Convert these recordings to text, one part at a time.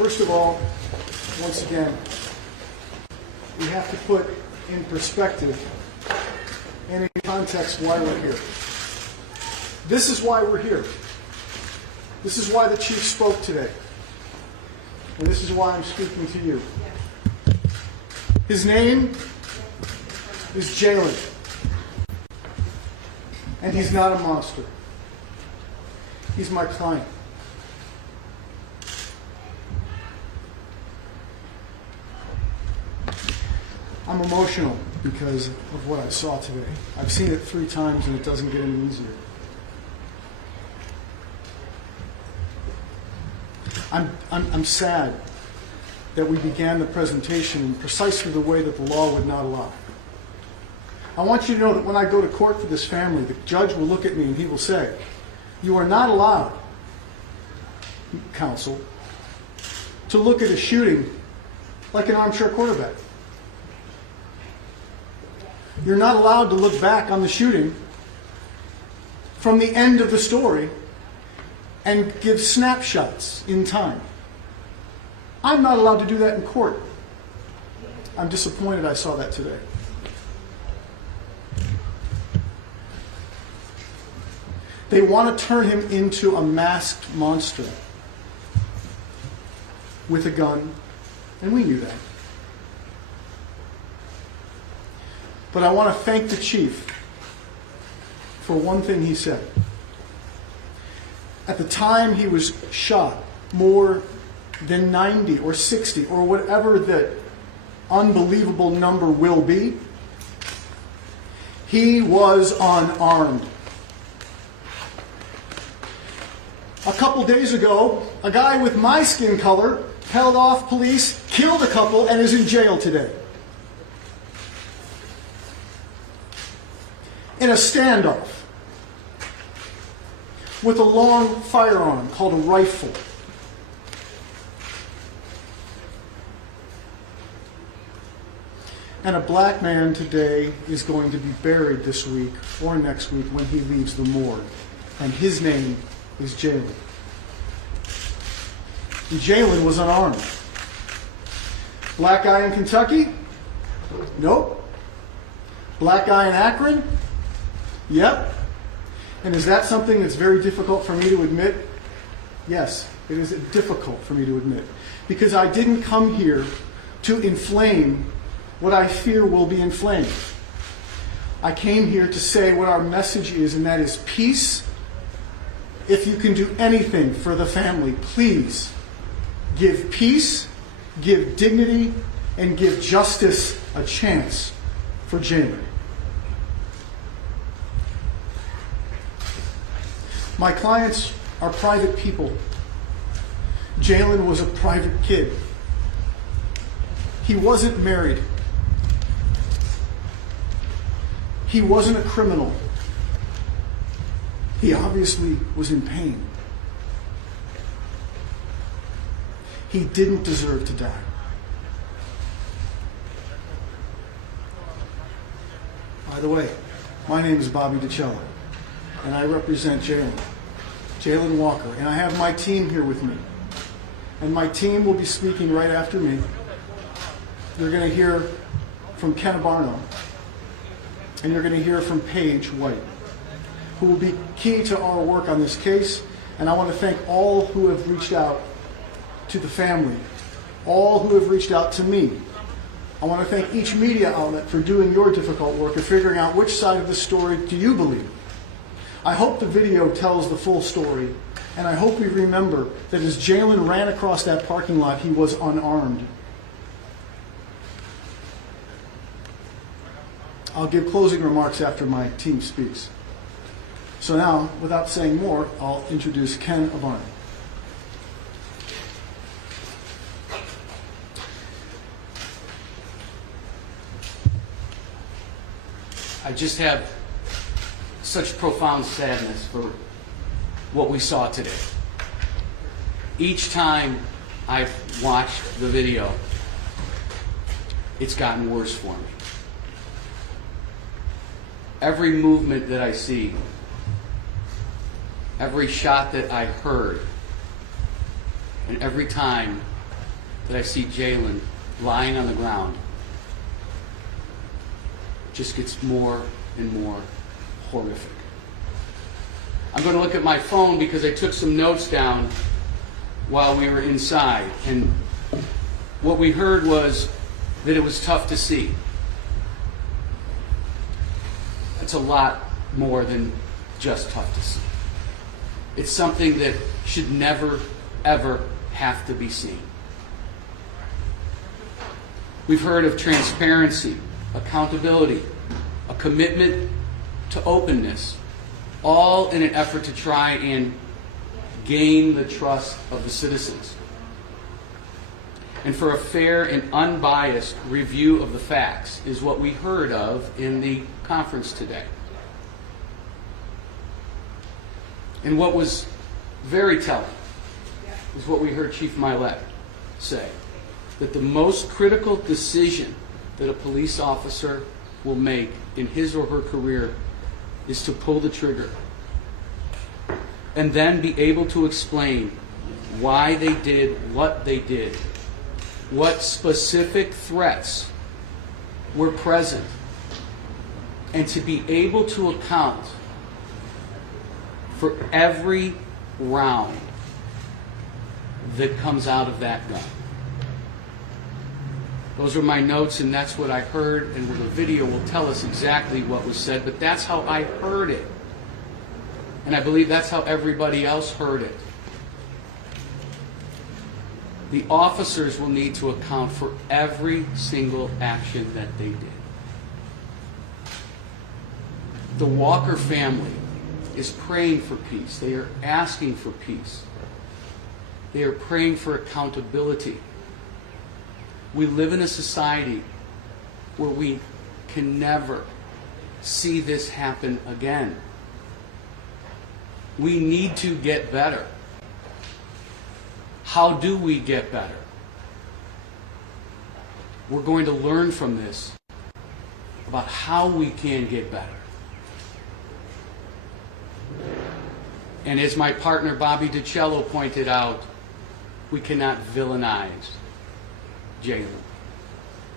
First of all, once again, we have to put in perspective and in context why we're here. This is why we're here. This is why the chief spoke today. And this is why I'm speaking to you. His name is Jayland. And he's not a monster. He's my client. I'm emotional because of what I saw today. I've seen it 3 times and it doesn't get any easier. I'm sad that we began the presentation in precisely the way that the law would not allow. I want you to know that when I go to court for this family, the judge will look at me and he will say, "You are not allowed, counsel, to look at a shooting like an armchair quarterback. You're not allowed to look back on the shooting from the end of the story and give snapshots in time. I'm not allowed to do that in court." I'm disappointed I saw that today. They want to turn him into a masked monster with a gun, and we knew that. But I want to thank the chief for one thing he said. At the time he was shot, more than 90 or 60 or whatever the unbelievable number will be, he was unarmed. A couple days ago, a guy with my skin color held off police, killed a couple, and is in jail today. In a standoff with a long firearm called a rifle. And a black man today is going to be buried this week or next week when he leaves the morgue. And his name is Jayland. Jayland was unarmed. Black guy in Kentucky? Nope. Black guy in Akron? Yep. And is that something that's very difficult for me to admit? Yes, it is difficult for me to admit. Because I didn't come here to inflame what I fear will be inflamed. I came here to say what our message is, and that is peace. If you can do anything for the family, please give peace, give dignity, and give justice a chance for Jayland. My clients are private people. Jayland was a private kid. He wasn't married. He wasn't a criminal. He obviously was in pain. He didn't deserve to die. By the way, my name is Bobby DiCello, and I represent Jayland Walker, and I have my team here with me. And my team will be speaking right after me. You're going to hear from Ken Barno, and you're going to hear from Paige White, who will be key to our work on this case. And I want to thank all who have reached out to the family, all who have reached out to me. I want to thank each media outlet for doing your difficult work of figuring out which side of the story do you believe. I hope the video tells the full story, and I hope we remember that as Jayland ran across that parking lot, he was unarmed. I'll give closing remarks after my team speaks. So now, without saying more, I'll introduce Ken Barno. I just have such profound sadness for what we saw today. Each time I've watched the video, it's gotten worse for me. Every movement that I see, every shot that I heard, and every time that I see Jayland lying on the ground, it just gets more and more horrific. I'm going to look at my phone because I took some notes down while we were inside, and what we heard was that it was tough to see. It's a lot more than just tough to see. It's something that should never, ever have to be seen. We've heard of transparency, accountability, a commitment to openness, all in an effort to try and gain the trust of the citizens, and for a fair and unbiased review of the facts is what we heard of in the conference today. And what was very telling was what we heard Chief Milet say, that the most critical decision that a police officer will make in his or her career is to pull the trigger and then be able to explain why they did what they did, what specific threats were present, and to be able to account for every round that comes out of that gun. Those are my notes, and that's what I heard, and the video will tell us exactly what was said, but that's how I heard it. And I believe that's how everybody else heard it. The officers will need to account for every single action that they did. The Walker family is praying for peace. They are asking for peace. They are praying for accountability. We live in a society where we can never see this happen again. We need to get better. How do we get better? We're going to learn from this about how we can get better. And as my partner Bobby DiCello pointed out, we cannot villainize Jayland.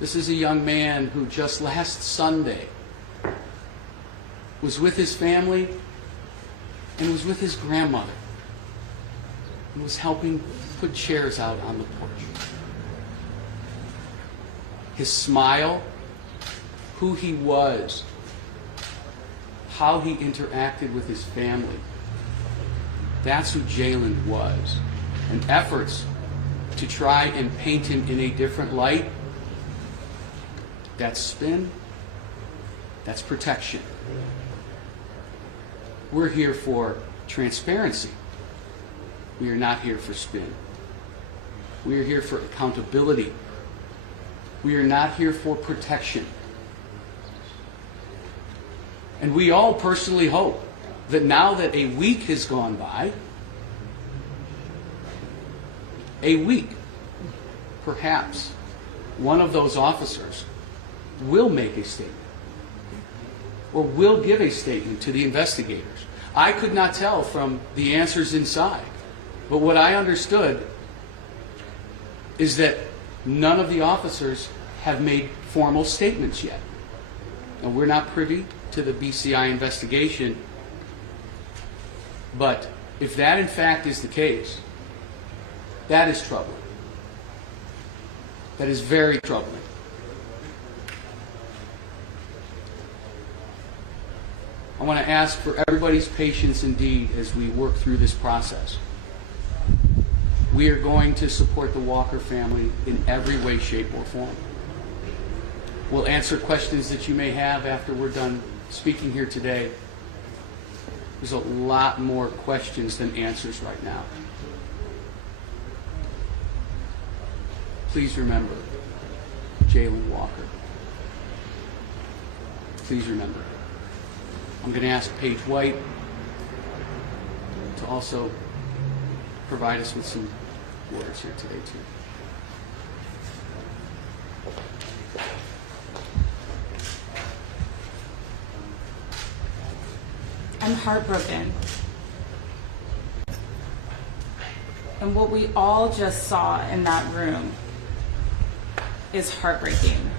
This is a young man who just last Sunday was with his family and was with his grandmother and was helping put chairs out on the porch. His smile, who he was, how he interacted with his family, that's who Jayland was. And efforts to try and paint him in a different light, that's spin, that's protection. We're here for transparency. We are not here for spin. We are here for accountability. We are not here for protection. And we all personally hope that now that a week has gone by, perhaps one of those officers will make a statement or will give a statement to the investigators. I could not tell from the answers inside, but what I understood is that none of the officers have made formal statements yet. And we're not privy to the BCI investigation, but if that in fact is the case, that is troubling. That is very troubling. I want to ask for everybody's patience indeed as we work through this process. We are going to support the Walker family in every way, shape, or form. We'll answer questions that you may have after we're done speaking here today. There's a lot more questions than answers right now. Please remember Jayland Walker. Please remember. I'm going to ask Paige White to also provide us with some words here today, too. I'm heartbroken. And what we all just saw in that room is heartbreaking.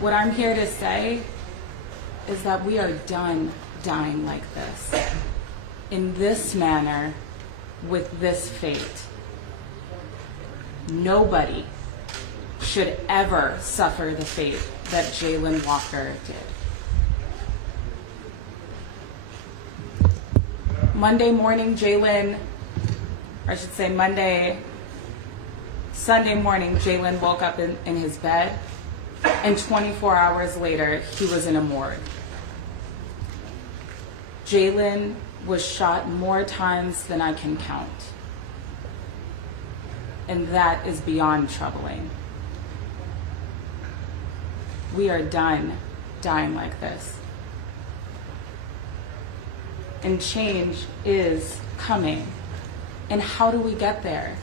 What I'm here to say is that we are done dying like this, in this manner, with this fate. Nobody should ever suffer the fate that Jayland Walker did. Sunday morning, Jayland woke up in his bed, and 24 hours later, he was in a morgue. Jayland was shot more times than I can count. And that is beyond troubling. We are done dying like this. And change is coming. And how do we get there?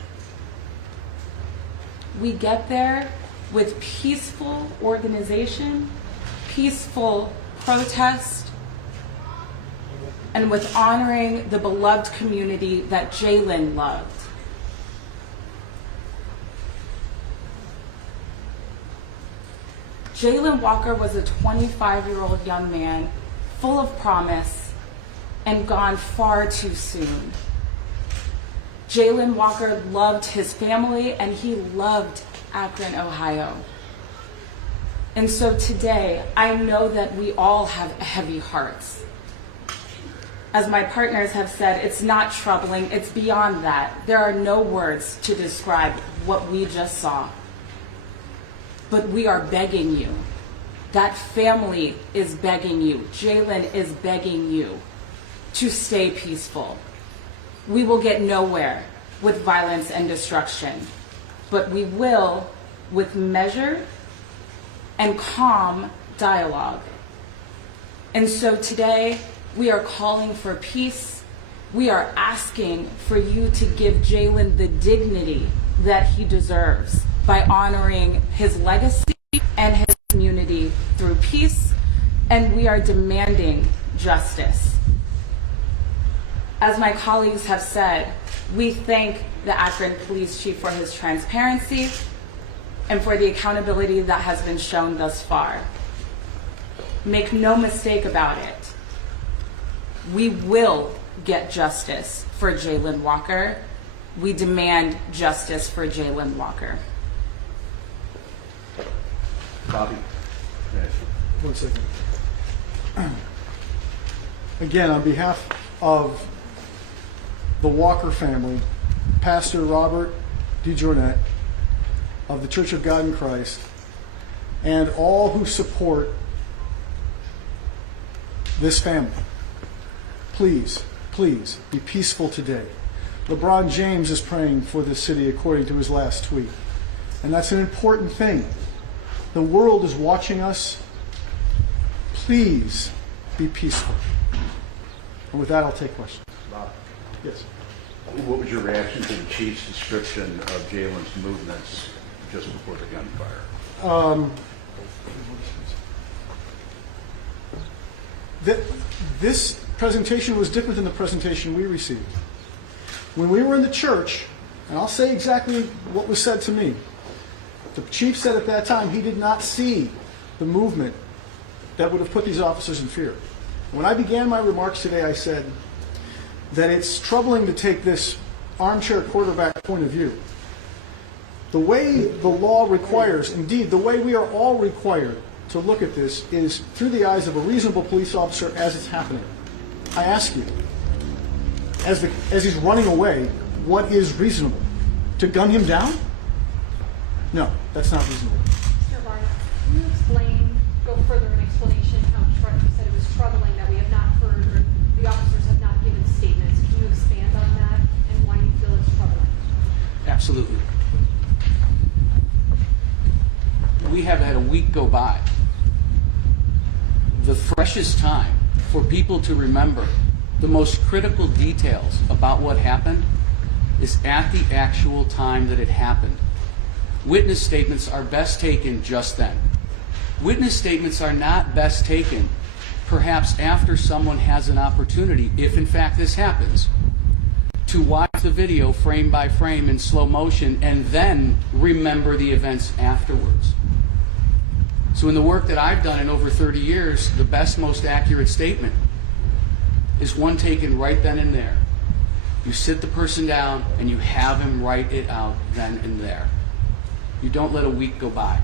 We get there with peaceful organization, peaceful protest, and with honoring the beloved community that Jayland loved. Jayland Walker was a 25-year-old young man full of promise and gone far too soon. Jayland Walker loved his family and he loved Akron, Ohio. And so today, I know that we all have heavy hearts. As my partners have said, it's not troubling, it's beyond that. There are no words to describe what we just saw. But we are begging you. That family is begging you. Jayland is begging you to stay peaceful. We will get nowhere with violence and destruction, but we will with measured and calm dialogue. And so today, we are calling for peace. We are asking for you to give Jayland the dignity that he deserves by honoring his legacy and his community through peace, and we are demanding justice. As my colleagues have said, we thank the Akron Police Chief for his transparency and for the accountability that has been shown thus far. Make no mistake about it. We will get justice for Jayland Walker. We demand justice for Jayland Walker. Bobby. One second. Again, on behalf of the Walker family, Pastor Robert DeJournette of the Church of God in Christ, and all who support this family, please, please be peaceful today. LeBron James is praying for this city according to his last tweet. And that's an important thing. The world is watching us. Please be peaceful. And with that, I'll take questions. Bob, Yes. what was your reaction to the chief's description of Jayland's movements just before the gunfire? This presentation was different than the presentation we received. When we were in the church, and I'll say exactly what was said to me, the chief said at that time he did not see the movement that would have put these officers in fear. When I began my remarks today, I said that it's troubling to take this armchair quarterback point of view. The way the law requires, indeed, the way we are all required to look at this is through the eyes of a reasonable police officer as it's happening. I ask you, as he's running away, what is reasonable? To gun him down? No, that's not reasonable. Mr. Barnes, can you go further in explanation how you said it was troubling that we have not heard, or the officers have not given statements. Can you expand on that and why you feel it's troubling? Absolutely. We have had a week go by. The freshest time for people to remember the most critical details about what happened is at the actual time that it happened. Witness statements are best taken just then. Witness statements are not best taken perhaps after someone has an opportunity, if in fact this happens, to watch the video frame by frame in slow motion and then remember the events afterwards. So in the work that I've done in over 30 years, the best, most accurate statement is one taken right then and there. You sit the person down and you have him write it out then and there. You don't let a week go by,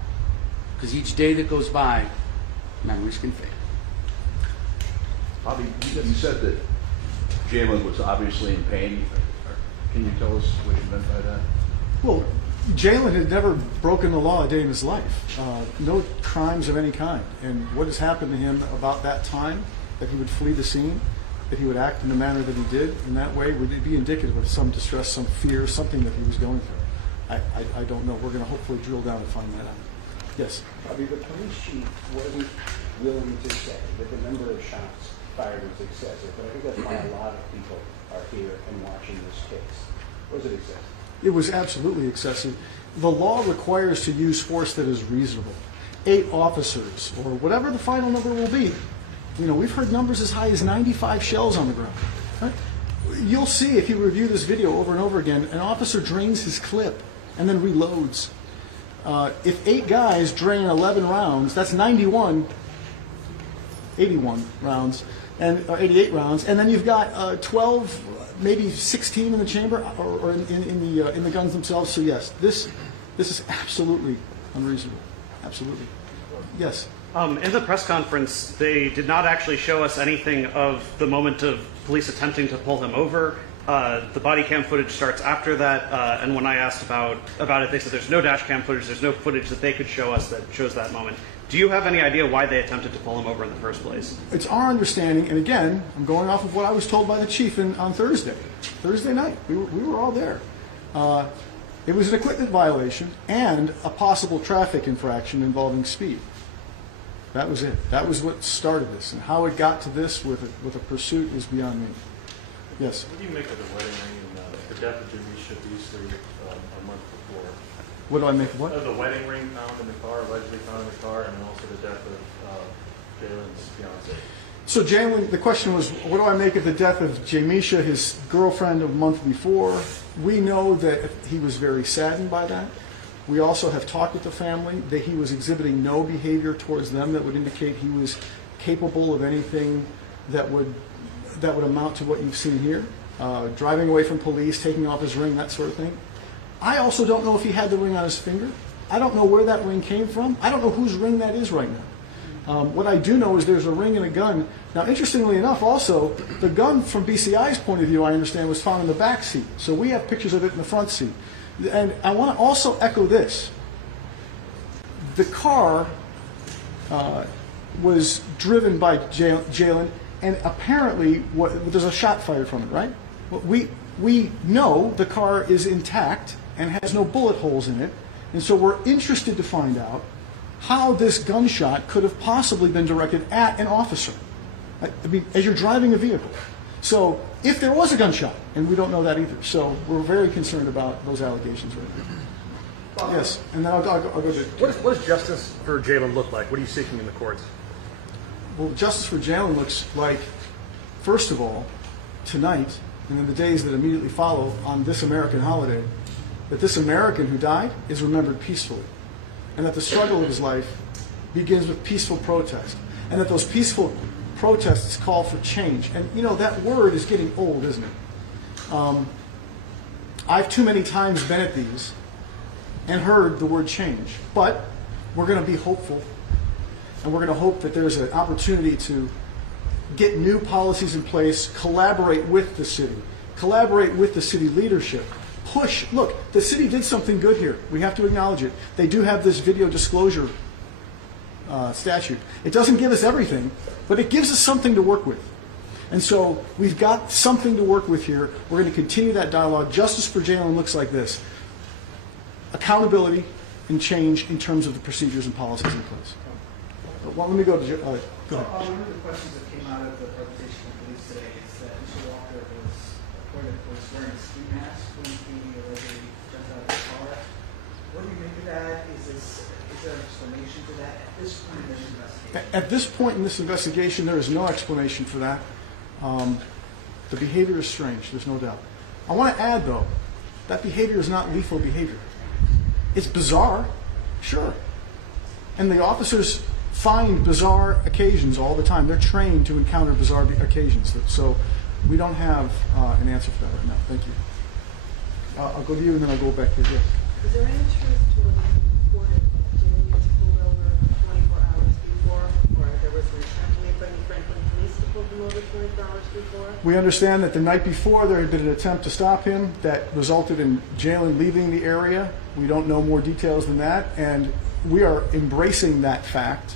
because each day that goes by, memories can fade. Bobby, you said that Jayland was obviously in pain. Can you tell us what you meant by that? Well, Jayland had never broken the law a day in his life. No crimes of any kind. And what has happened to him about that time, that he would flee the scene, that he would act in the manner that he did in that way, would it be indicative of some distress, some fear, something that he was going through? I don't know. We're going to hopefully drill down and find that out. Yes? Bobby, the police chief wasn't willing to say that the number of shots fired was excessive, but I think that's why a lot of people are here and watching this case. Was it excessive? It was absolutely excessive. The law requires to use force that is reasonable. 8 officers, or whatever the final number will be. You know, we've heard numbers as high as 95 shells on the ground. Right? You'll see, if you review this video over and over again, an officer drains his clip and then reloads. If 8 guys drain 11 rounds, that's 81 rounds, and 88 rounds, and then you've got 12, maybe 16 in the chamber, or in the guns themselves. So yes, this is absolutely unreasonable. Absolutely. Yes. In the press conference, they did not actually show us anything of the moment of police attempting to pull him over. The body cam footage starts after that, and when I asked about it, they said there's no dash cam footage, there's no footage that they could show us that shows that moment. Do you have any idea why they attempted to pull him over in the first place? It's our understanding, and again, I'm going off of what I was told by the chief on Thursday night. We were all there. It was an equipment violation and a possible traffic infraction involving speed. That was it. That was what started this, and how it got to this with a pursuit is beyond me. Yes. What do you make of the wedding ring and the death of Jamisha Beasley a month before? What do I make of what? The wedding ring found in the car, allegedly found in the car, and then also the death of Jayland's fiance. So Jayland, the question was, what do I make of the death of Jamisha, his girlfriend, a month before? We know that he was very saddened by that. We also have talked with the family that he was exhibiting no behavior towards them that would indicate he was capable of anything that would amount to what you've seen here. Driving away from police, taking off his ring, that sort of thing. I also don't know if he had the ring on his finger. I don't know where that ring came from. I don't know whose ring that is right now. What I do know is there's a ring and a gun. Now, interestingly enough, also, the gun from BCI's point of view, I understand, was found in the back seat. So we have pictures of it in the front seat. And I want to also echo this. The car was driven by Jayland, and apparently there's a shot fired from it, right? Well, we know the car is intact and has no bullet holes in it, and so we're interested to find out how this gunshot could have possibly been directed at an officer. I mean, as you're driving a vehicle. So if there was a gunshot, and we don't know that either, so we're very concerned about those allegations right now. Yes, and then I'll go to... What does justice for Jayland look like? What are you seeking in the courts? Well, justice for Jayland looks like, first of all, tonight, and in the days that immediately follow on this American holiday, that this American who died is remembered peacefully, and that the struggle of his life begins with peaceful protest, and that those peaceful protests call for change. And, you know, that word is getting old, isn't it? I've too many times been at these and heard the word change, but we're going to be hopeful, and we're going to hope that there's an opportunity to get new policies in place, collaborate with the city leadership, push. Look, the city did something good here. We have to acknowledge it. They do have this video disclosure statute. It doesn't give us everything, but it gives us something to work with. And so we've got something to work with here. We're going to continue that dialogue. Justice for Jayland looks like this. Accountability and change in terms of the procedures and policies in place. Well, let me go to... go ahead. One of the questions that came out of the presentation of police today is that Mr. Walker was wearing a ski mask when he allegedly jumped out of the car. What do you make of that? Is there an explanation for that at this point in this investigation? At this point in this investigation, there is no explanation for that. The behavior is strange, there's no doubt. I want to add, though, that behavior is not lethal behavior. It's bizarre, sure. And the officers find bizarre occasions all the time. They're trained to encounter bizarre occasions. So we don't have an answer for that right now. Thank you. I'll go to you and then I'll go back here. Yes. Is there any truth to what you reported that Jayland was pulled over 24 hours before, or there was an attempt made by the Franklin police to pull him over 24 hours before? We understand that the night before there had been an attempt to stop him that resulted in Jayland leaving the area. We don't know more details than that, and we are embracing that fact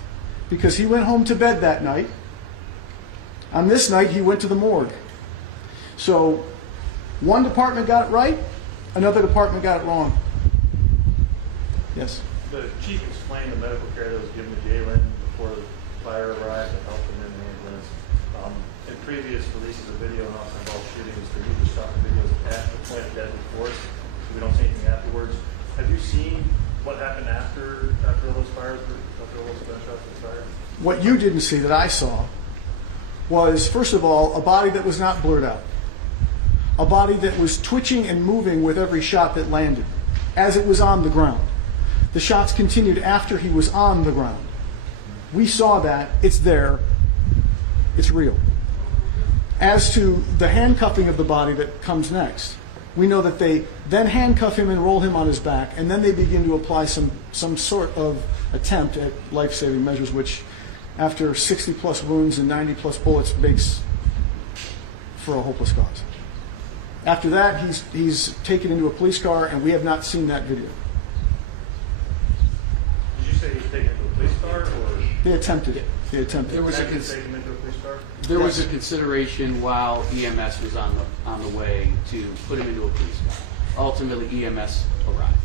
because he went home to bed that night. On this night, he went to the morgue. So one department got it right, another department got it wrong. Yes? The chief explained the medical care that was given to Jayland before the fire arrived and helped him in the ambulance. In previous releases of video and also involved shootings, the usually shot the videos at the point of deadly force, so we don't see anything afterwards. Have you seen what happened after all those fires, after all those gunshots were fired? What you didn't see that I saw was, first of all, a body that was not blurred out. A body that was twitching and moving with every shot that landed as it was on the ground. The shots continued after he was on the ground. We saw that. It's there. It's real. As to the handcuffing of the body that comes next, we know that they then handcuff him and roll him on his back, and then they begin to apply some sort of attempt at life-saving measures, which after 60-plus wounds and 90-plus bullets makes for a hopeless cause. After that, he's taken into a police car, and we have not seen that video. Did you say he was taken into a police car, or They attempted it. They attempted There it. was a taken into a police car? There was a consideration while EMS was on the way to put him into a police car. Ultimately, EMS arrived.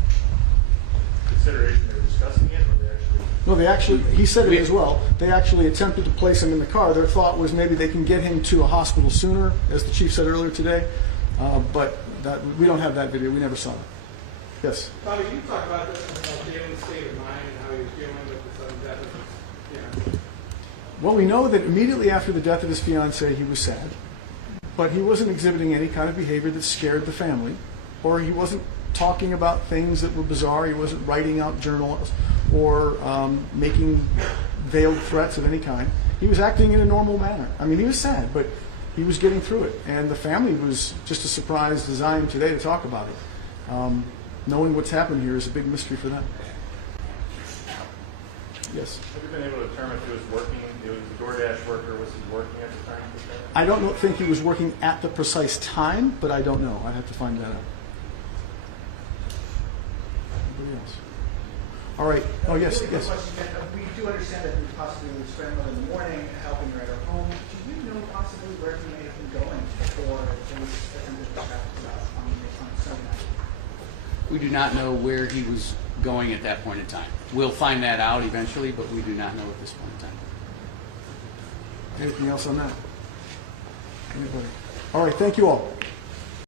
Consideration they were discussing it, or they actually? No, they actually, he said it as well, they actually attempted to place him in the car. Their thought was maybe they can get him to a hospital sooner, as the chief said earlier today, but we don't have that video. We never saw it. Yes? Bobby, you talk about this about Jayland's state of mind and how he was dealing with the sudden death of his fiancée. Well, we know that immediately after the death of his fiancée, he was sad, but he wasn't exhibiting any kind of behavior that scared the family, or he wasn't talking about things that were bizarre. He wasn't writing out journals or making veiled threats of any kind. He was acting in a normal manner. I mean, he was sad, but he was getting through it, and the family was just as surprised as I am today to talk about it. Knowing what's happened here is a big mystery for them. Yes? Have you been able to determine if he was working, he was a DoorDash worker, was he working at the time? I don't think he was working at the precise time, but I don't know. I'd have to find that out. Anybody else? All right. Oh, yes, Really quick yes. question, Ken. We do understand that we possibly were scrambling in the morning, helping her at her home. Do you know possibly where he may have been going before there was attempted traffic stop on Sunday night? We do not know where he was going at that point in time. We'll find that out eventually, but we do not know at this point in time. Anything else on that? Anybody? All right. Thank you all.